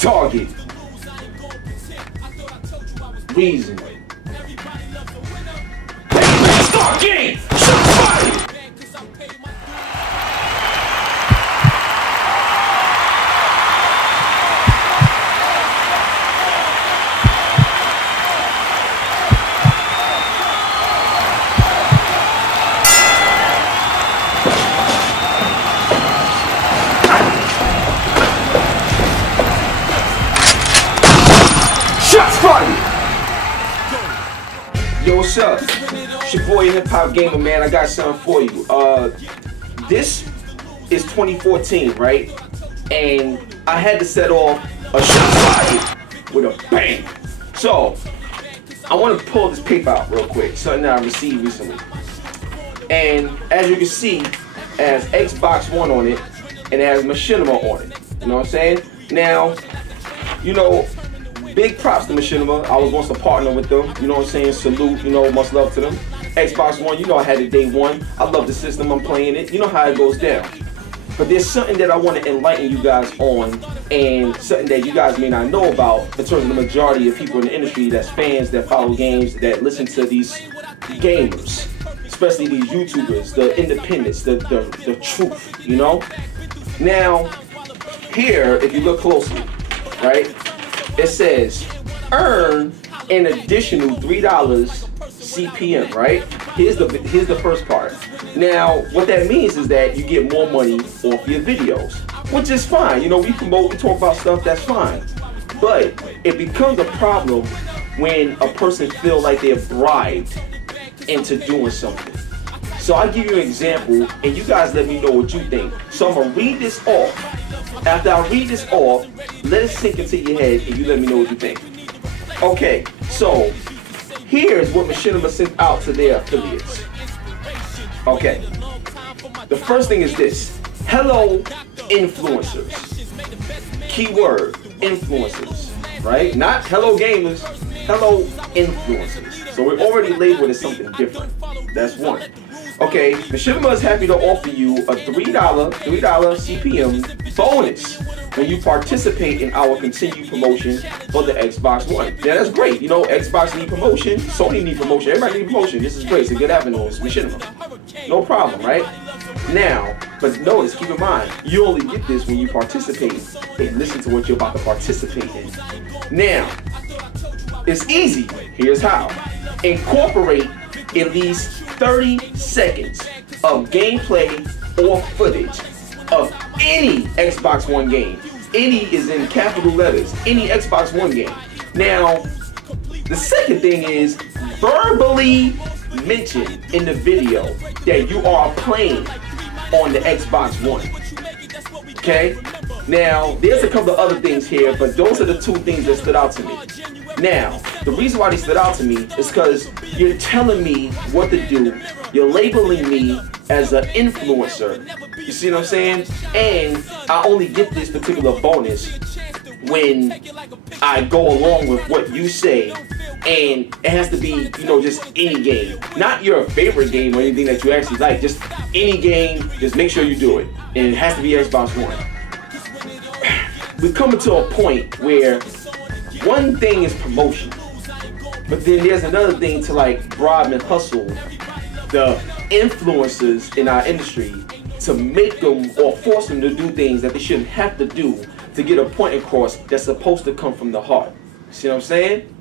Target. Reason. Start game! Shots fired! Shots fired! Yo, what's up? It's your boy Hip Hop Gamer, man. I got something for you. This is 2014, right? And I had to set off a shot fired with a bang. So I want to pull this paper out real quick, something that I received recently. And as you can see, it has Xbox One on it, and it has Machinima on it. You know what I'm saying? Now, you know, big props to Machinima. I was once a partner with them. You know what I'm saying? Salute, you know, much love to them. Xbox One, you know I had it day one. I love the system, I'm playing it. You know how it goes down. But there's something that I want to enlighten you guys on, and something that you guys may not know about in terms of the majority of people in the industry that's fans, that follow games, that listen to these gamers, especially these YouTubers, the independents, the truth, you know? Now, here, if you look closely, right? It says, earn an additional $3 CPM, right? Here's the first part. Now, what that means is that you get more money off your videos, which is fine. You know, we promote, we talk about stuff, that's fine. But it becomes a problem when a person feels like they're bribed into doing something. So I'll give you an example, and you guys let me know what you think. So I'm gonna read this off. After I read this off, let it sink into your head and you let me know what you think. Okay, so here's what Machinima sent out to their affiliates. Okay, the first thing is this. Hello, influencers. Keyword, influencers, right? Not hello gamers, hello influencers. So we're already labeled as something different. That's one. Okay, Machinima is happy to offer you a $3 CPM bonus when you participate in our continued promotion for the Xbox One. Yeah, that's great. You know, Xbox need promotion, Sony need promotion, everybody need promotion. This is great. It's a good avenue. It's Machinima. No problem, right? Now, but notice, keep in mind, you only get this when you participate and listen to what you're about to participate in. Now, it's easy. Here's how. Incorporate at least 30 seconds of gameplay or footage of any Xbox One game. Any is in capital letters. Any Xbox One game. Now, the second thing is verbally mention in the video that you are playing on the Xbox One. Okay? Now, there's a couple of other things here, but those are the two things that stood out to me. Now, the reason why they stood out to me is because you're telling me what to do. You're labeling me as an influencer. You see what I'm saying? And I only get this particular bonus when I go along with what you say. And it has to be, you know, just any game. Not your favorite game or anything that you actually like. Just any game, just make sure you do it. And it has to be Xbox One. We're coming to a point where one thing is promotion, but then there's another thing to like bribe and hustle the influencers in our industry to make them or force them to do things that they shouldn't have to do to get a point across that's supposed to come from the heart. See what I'm saying?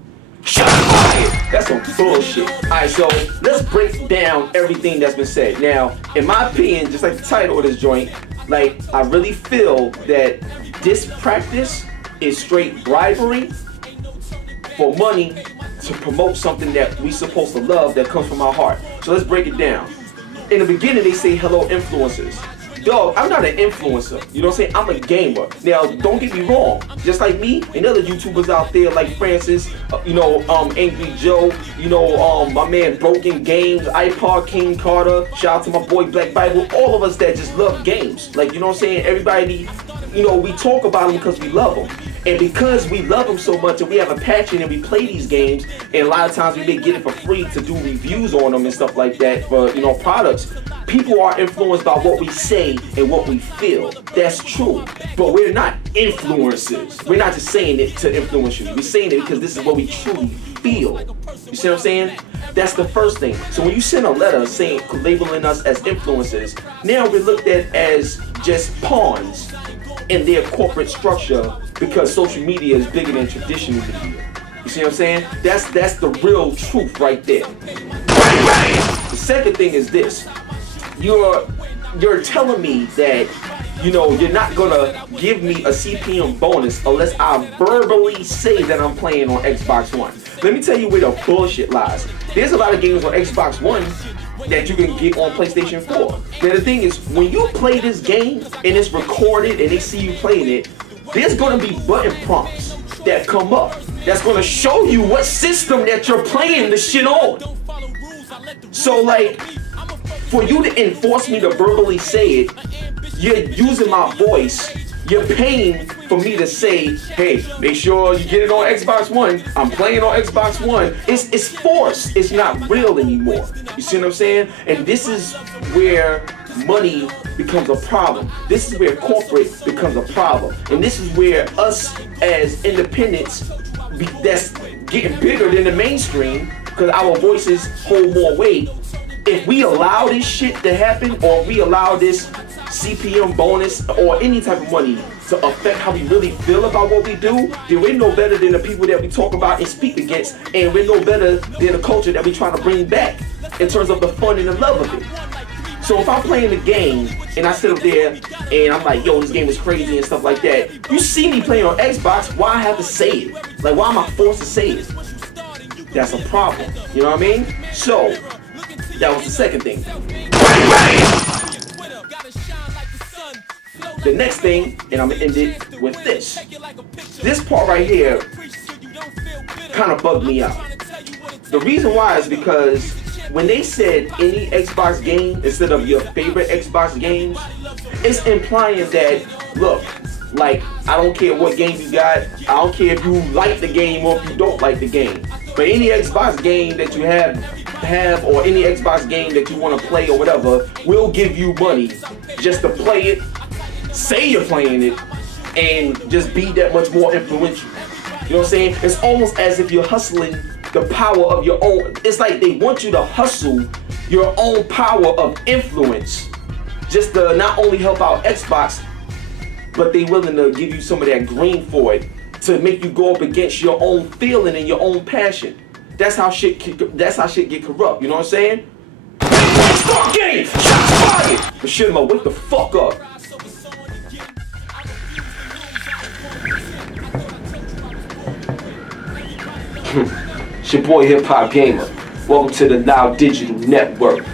Shut up! That's some bullshit. Alright, so let's break down everything that's been said. Now, in my opinion, just like the title of this joint, like I really feel that this practice is straight bribery for money to promote something that we supposed to love that comes from our heart. So let's break it down. In the beginning, they say hello influencers. Dog, I'm not an influencer. You know what I'm saying? I'm a gamer. Now, don't get me wrong. Just like me and other YouTubers out there like Francis, you know, Angry Joe, you know, my man Broken Games, iPod King Carter, shout out to my boy Black Bible, all of us that just love games. Like, you know what I'm saying? Everybody, you know, we talk about them because we love them. And because we love them so much and we have a passion and we play these games, and a lot of times we may get it for free to do reviews on them and stuff like that for, you know, products, people are influenced by what we say and what we feel. That's true. But we're not influencers. We're not just saying it to influence you. We're saying it because this is what we truly feel. You see what I'm saying? That's the first thing. So when you send a letter saying, labeling us as influencers, now we're looked at as just pawns in their corporate structure because social media is bigger than traditional media. You see what I'm saying? That's the real truth right there. The second thing is this. You're telling me that, you know, you're not gonna give me a CPM bonus unless I verbally say that I'm playing on Xbox One. Let me tell you where the bullshit lies. There's a lot of games on Xbox One that you can get on PlayStation 4. Now the thing is, when you play this game and it's recorded and they see you playing it, there's gonna be button prompts that come up that's gonna show you what system that you're playing the shit on. So like, for you to enforce me to verbally say it, you're using my voice. You're paying for me to say, hey, make sure you get it on Xbox One. I'm playing on Xbox One. It's forced. It's not real anymore. You see what I'm saying? And this is where money becomes a problem. This is where corporate becomes a problem. And this is where us as independents, that's getting bigger than the mainstream because our voices hold more weight. If we allow this shit to happen, or we allow this CPM bonus or any type of money to affect how we really feel about what we do, then we're no better than the people that we talk about and speak against, and we're no better than the culture that we try to bring back in terms of the fun and the love of it. So if I'm playing the game and I sit up there and I'm like, yo, this game is crazy and stuff like that, you see me playing on Xbox, why I have to say it? Like, why am I forced to say it? That's a problem. You know what I mean? So that was the second thing. The next thing, and I'm gonna end it with this. This part right here kind of bugged me out. The reason why is because when they said any Xbox game instead of your favorite Xbox games, it's implying that, look, like, I don't care what game you got, I don't care if you like the game or if you don't like the game, but any Xbox game that you have or any Xbox game that you want to play or whatever, we'll give you money just to play it, say you're playing it, and just be that much more influential. You know what I'm saying? It's almost as if you're hustling the power of your own. It's like they want you to hustle your own power of influence just to not only help out Xbox, but they willing to give you some of that green for it to make you go up against your own feeling and your own passion. That's how shit get corrupt. You know what I'm saying? Start game, shots fired. Machinima, wake the fuck up. It's your boy Hip Hop Gamer. Welcome to the Now Digital Network.